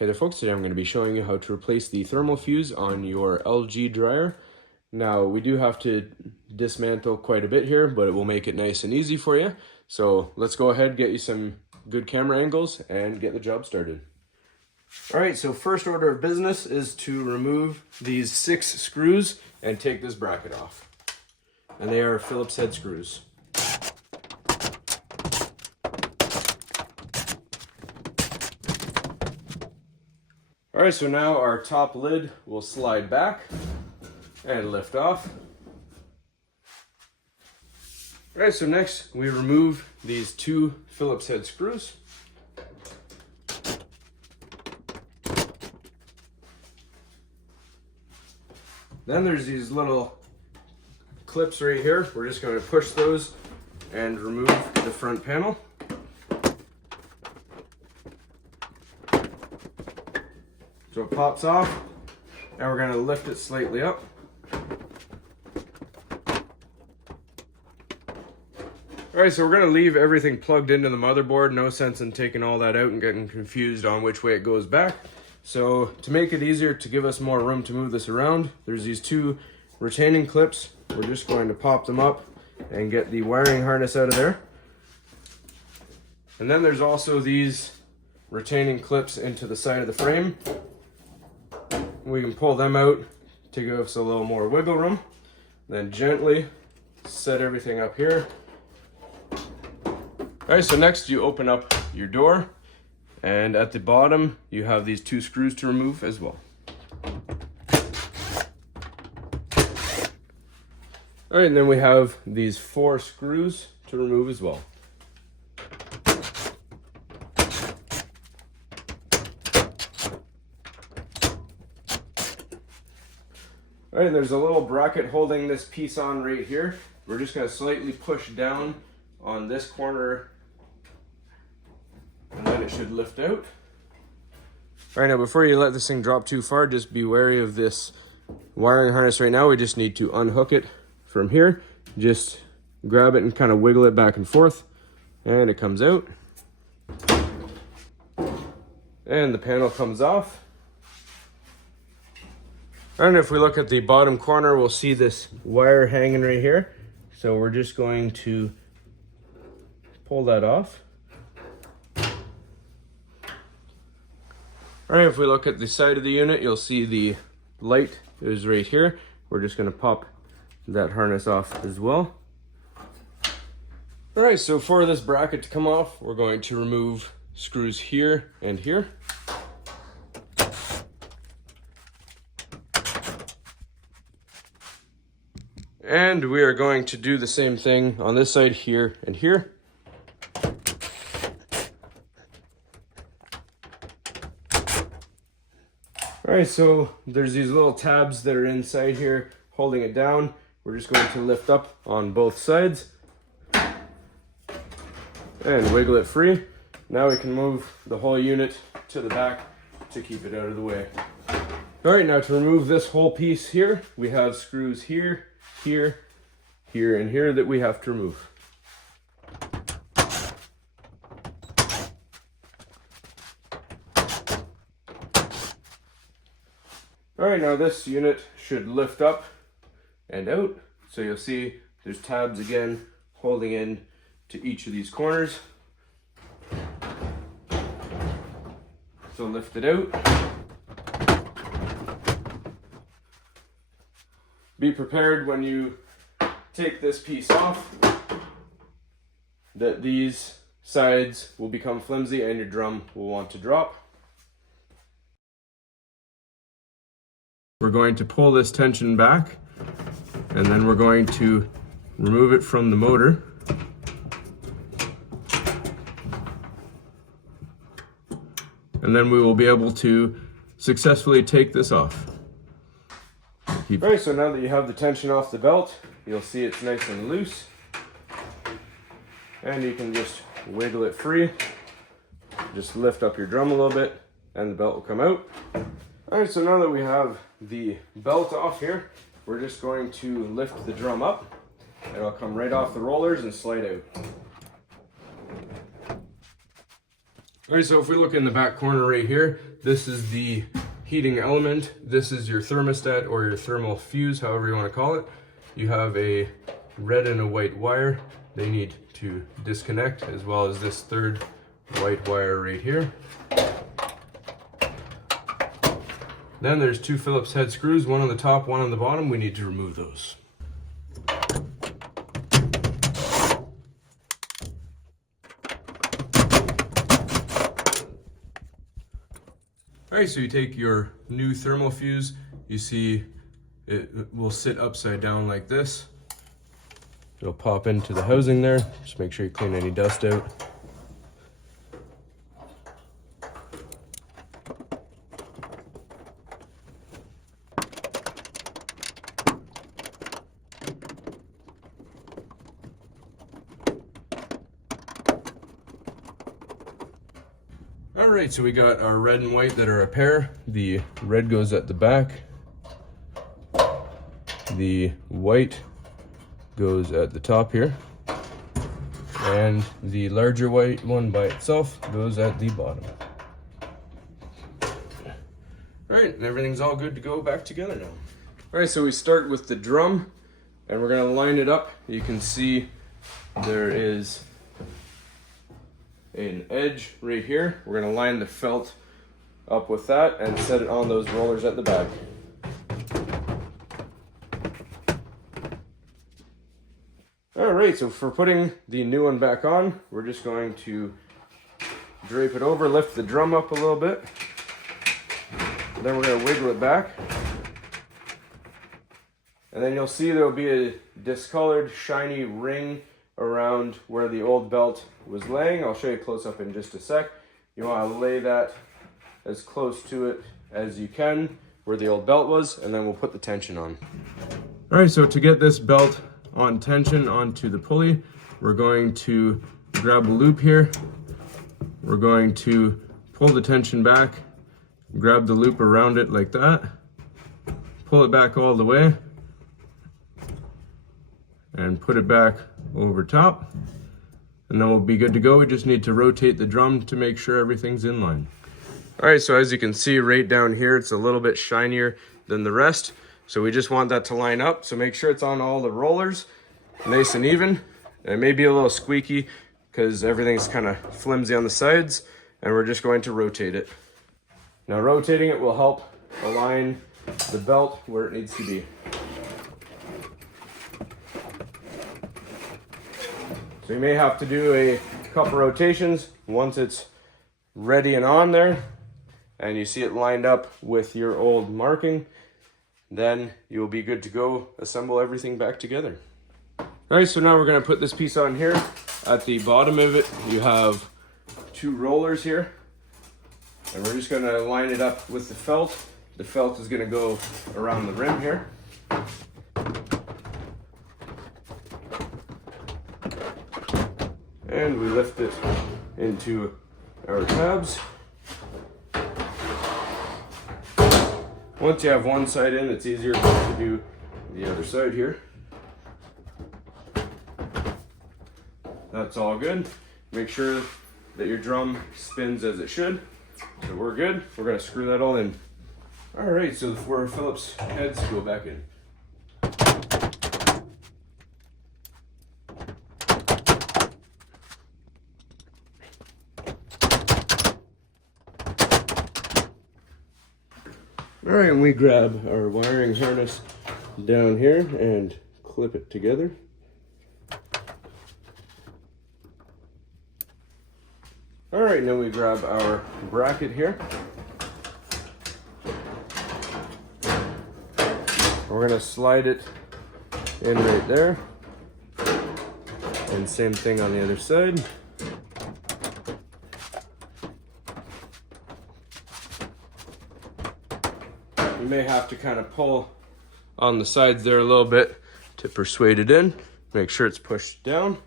Hey there folks, today I'm going to be showing you how to replace the thermal fuse on your LG dryer. Now we do have to dismantle quite a bit here, but it will make it nice and easy for you. So let's go ahead, get you some good camera angles and get the job started. Alright, so first order of business is to remove these 6 screws and take this bracket off. And they are Phillips head screws. Alright, so now our top lid will slide back and lift off. Alright, so next we remove these 2 Phillips head screws. Then there's these little clips right here. We're just going to push those and remove the front panel. So it pops off. Now we're going to lift it slightly up. Alright, so we're going to leave everything plugged into the motherboard. No sense in taking all that out and getting confused on which way it goes back. So to make it easier, to give us more room to move this around, there's these 2 retaining clips. We're just going to pop them up and get the wiring harness out of there. And then there's also these retaining clips into the side of the frame. We can pull them out to give us a little more wiggle room. Then gently set everything up here. Alright, so next you open up your door, and at the bottom you have these 2 screws to remove as well. Alright, and then we have these 4 screws to remove as well. Alright, there's a little bracket holding this piece on right here. We're just going to slightly push down on this corner and then it should lift out. Alright, now before you let this thing drop too far, just be wary of this wiring harness right now. We just need to unhook it from here. Just grab it and kind of wiggle it back and forth and it comes out. And the panel comes off. And if we look at the bottom corner, we'll see this wire hanging right here. So we're just going to pull that off. All right, if we look at the side of the unit, you'll see the light is right here. We're just going to pop that harness off as well. All right, so for this bracket to come off, we're going to remove screws here and here. And we are going to do the same thing on this side here and here. Alright, so there's these little tabs that are inside here holding it down. We're just going to lift up on both sides and wiggle it free. Now we can move the whole unit to the back to keep it out of the way. Alright, now to remove this whole piece here, we have screws here, here, here, and here that we have to remove. Alright, now this unit should lift up and out. So you'll see there's tabs again holding in to each of these corners. So lift it out. Be prepared when you take this piece off that these sides will become flimsy and your drum will want to drop. We're going to pull this tension back and then we're going to remove it from the motor. And then we will be able to successfully take this off. Alright, so now that you have the tension off the belt, you'll see it's nice and loose. And you can just wiggle it free. Just lift up your drum a little bit and the belt will come out. Alright, so now that we have the belt off here, we're just going to lift the drum up. It'll come right off the rollers and slide out. All right, so if we look in the back corner right here, this is the heating element. This is your thermostat or your thermal fuse, however you want to call it. You have a red and a white wire. They need to disconnect, as well as this third white wire right here. Then there's two Phillips head screws, one on the top, one on the bottom. We need to remove those. All right, so you take your new thermal fuse, you see it will sit upside down like this. It'll pop into the housing there. Just make sure you clean any dust out. All right, so we got our red and white that are a pair. The red goes at the back. The white goes at the top here. And the larger white one by itself goes at the bottom. All right, and everything's all good to go back together now. All right, so we start with the drum and we're gonna line it up. You can see there is an edge right here. We're going to line the felt up with that and set it on those rollers at the back. All right, so for putting the new one back on, we're just going to drape it over, lift the drum up a little bit. Then we're going to wiggle it back. And then you'll see there'll be a discolored shiny ring around where the old belt was laying. I'll show you close up in just a sec. You want to lay that as close to it as you can where the old belt was, and then we'll put the tension on. All right, so to get this belt on tension onto the pulley, we're going to grab a loop here. We're going to pull the tension back, grab the loop around it like that, pull it back all the way, and put it back over top, and then we'll be good to go. We just need to rotate the drum to make sure everything's in line. All right, so as you can see right down here, it's a little bit shinier than the rest, so we just want that to line up. So make sure it's on all the rollers, nice and even. And it may be a little squeaky because everything's kind of flimsy on the sides, and we're just going to rotate it. Now rotating it will help align the belt where it needs to be. So you may have to do a couple rotations once it's ready and on there and you see it lined up with your old marking, then you'll be good to go assemble everything back together. All right, so now we're going to put this piece on here. At the bottom of it, you have two rollers here, and we're just going to line it up with the felt. The felt is going to go around the rim here. And we lift it into our tabs. Once you have one side in, it's easier to do the other side here. That's all good. Make sure that your drum spins as it should. So we're good. We're going to screw that all in. All right, so the four Phillips heads go back in. All right, and we grab our wiring harness down here and clip it together. All right, now we grab our bracket here. We're gonna slide it in right there. And same thing on the other side. You may have to kind of pull on the sides there a little bit to persuade it in. Make sure it's pushed down.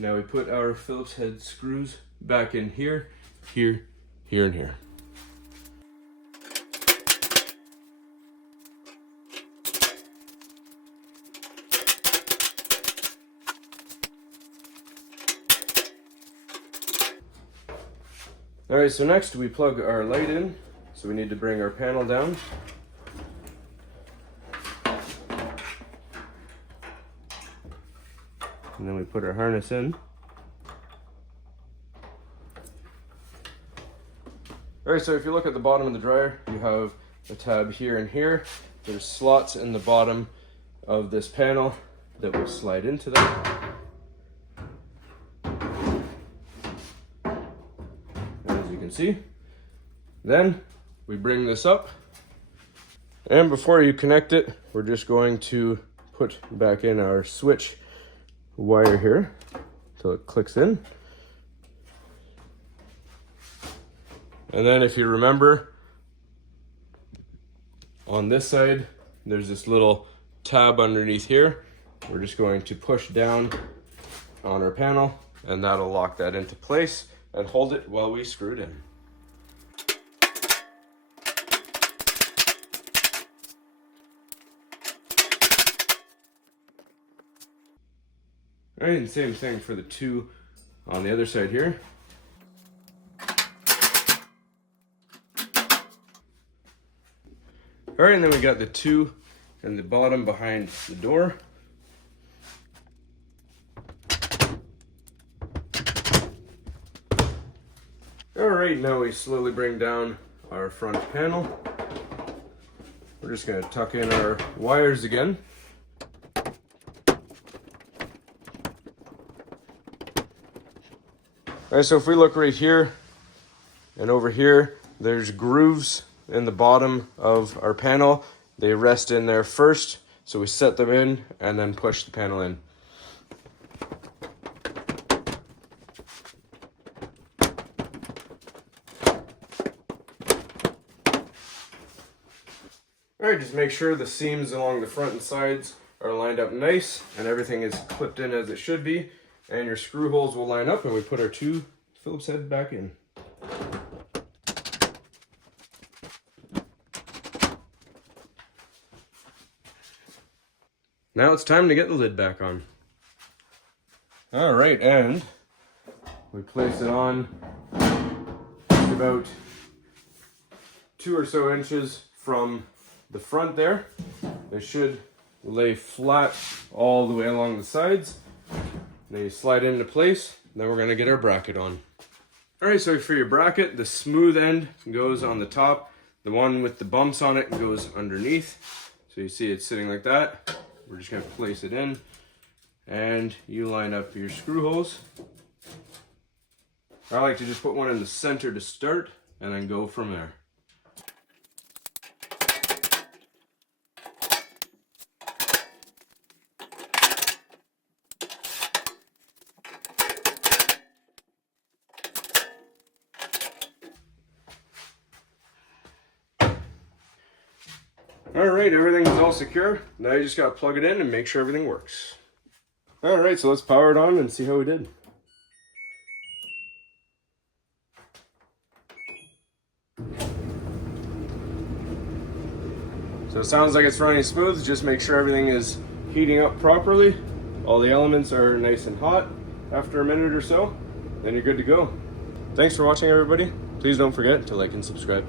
Now we put our Phillips head screws back in here, here, here, and here. All right, so next we plug our light in. So we need to bring our panel down. And then we put our harness in. All right, so if you look at the bottom of the dryer, you have a tab here and here. There's slots in the bottom of this panel that will slide into that. As you can see. Then we bring this up. And before you connect it, we're just going to put back in our switch wire here until it clicks in. And then if you remember, on this side, there's this little tab underneath here. We're just going to push down on our panel and that'll lock that into place and hold it while we screw it in. All right, and same thing for the two on the other side here. All right, and then we got the two in the bottom behind the door. All right, now we slowly bring down our front panel. We're just gonna tuck in our wires again. All right, so if we look right here and over here, there's grooves in the bottom of our panel. They rest in there first, so we set them in and then push the panel in. All right, just make sure the seams along the front and sides are lined up nice and everything is clipped in as it should be. And your screw holes will line up and we put our two Phillips head back in. Now it's time to get the lid back on. All right, and we place it on about 2 or so inches from the front there. They should lay flat all the way along the sides. Then you slide it into place. Then we're gonna get our bracket on. All right, so for your bracket, the smooth end goes on the top. The one with the bumps on it goes underneath. So you see it's sitting like that. We're just gonna place it in and you line up your screw holes. I like to just put one in the center to start and then go from there. All right, everything is all secure. Now you just gotta plug it in and make sure everything works. All right, so let's power it on and see how we did. So it sounds like it's running smooth. Just make sure everything is heating up properly. All the elements are nice and hot. After a minute or so, then you're good to go. Thanks for watching, everybody. Please don't forget to like and subscribe.